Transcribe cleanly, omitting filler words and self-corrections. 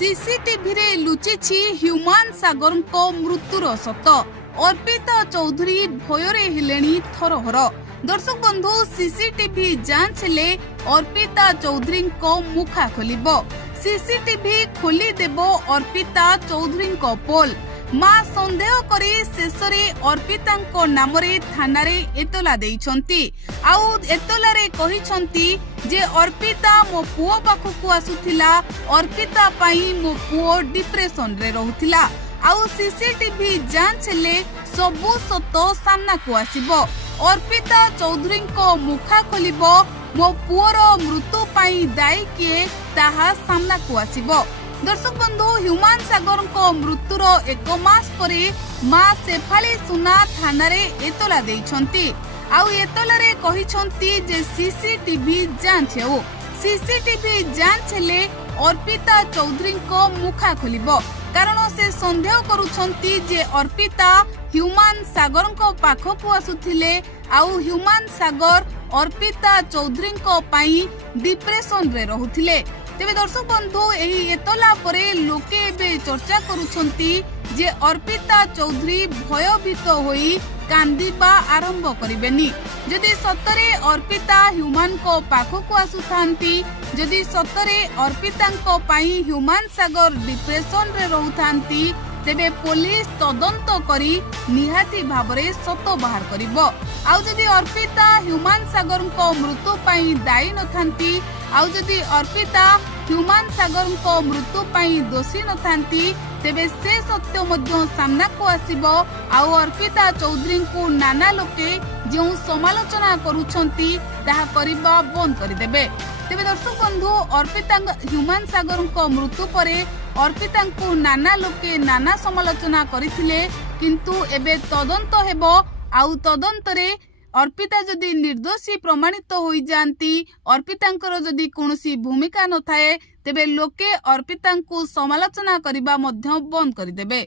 CCTV रे लुचिछि human सागर मृत्युर सत। अर्पिता चौधरी भयरे हिलेणी थरहर। दर्शक बंधु सीसीटीवी जांच हेले अर्पिता चौधरी मुखा खोलिब। सीसीटीवी खोली देव अर्पिता चौधरी पोल। मां संदेह करी शेषरे अर्पिता नामरे थानारे एतला देइछंती। आउ एतलारे कहिछंती जे अर्पिता मो पुओ पाखकु आसुथिला। अर्पिता पाई मो पुओ डिप्रेशन रे रहुथिला। आउ सीसीटीवी जांच हेले सबु सत सामना को आसीबो। अर्पिता चौधरी मुखा खोलिब। मो पुओर मृत्यु पाई दायी किए ताहा सामना को आसीबो। दर्शक बंधु ह्यूमान सागर मृत्युर 1 मास परे मां शेफाली सुना थानारे एतला देइछंती। आउ एतलारे कहिछंती जे सीसीटीवी जांच हेउ। सीसीटीवी जांच हेले अर्पिता चौधरी मुखा खोलिबो। कारण से संदेह करुछंती जे अर्पिता ह्यूमान सागर पाखकु आसुथिले। आउ ह्यूमान सागर अर्पिता चौधरी पाई डिप्रेशन रे रहुथिले। तेबे दर्शक बंधु एही एतला परे लोके एबे चर्चा करुछंती जे अर्पिता चौधरी भयभीत होई कांदिबा आरंभ करिबेनी। जदि सतरे अर्पिता ह्यूमान को पाखकु आसुथांती, जदि सतरे अर्पिता को पाई ह्यूमान सागर डिप्रेशन रे रहुथांती, तेबे पुलिस तदंत करी निहाती भाबरे सत बाहर करिबो। आउ जदि अर्पिता ह्यूमान सागर को मृत्यु पाई दायी नथांती, आउ जदि अर्पिता ह्यूमान सागर को मृत्यु पाई दोषी नथांती, तेबे से सत्य मध्य सामना को आसीबो। आउ अर्पिता चौधरी को नाना लोके जो समालोचना करुछंती ताहा करिबा बंद करिदेबे। तेबे दर्शक बंधु अर्पिता ह्यूमान सागर को मृत्यु परे अर्पिता को नाना लोके नाना समालोचना करिथिले, किंतु एबे तदंत हेबो। आउ तदंतरे अर्पिता जदि निर्दोषी प्रमाणित होई जानती, अर्पितांकर जदि कोनोसी भूमिका न थाए, तेबे लोके अर्पिता को समालोचना करिबा मध्य बंद करिदेबे।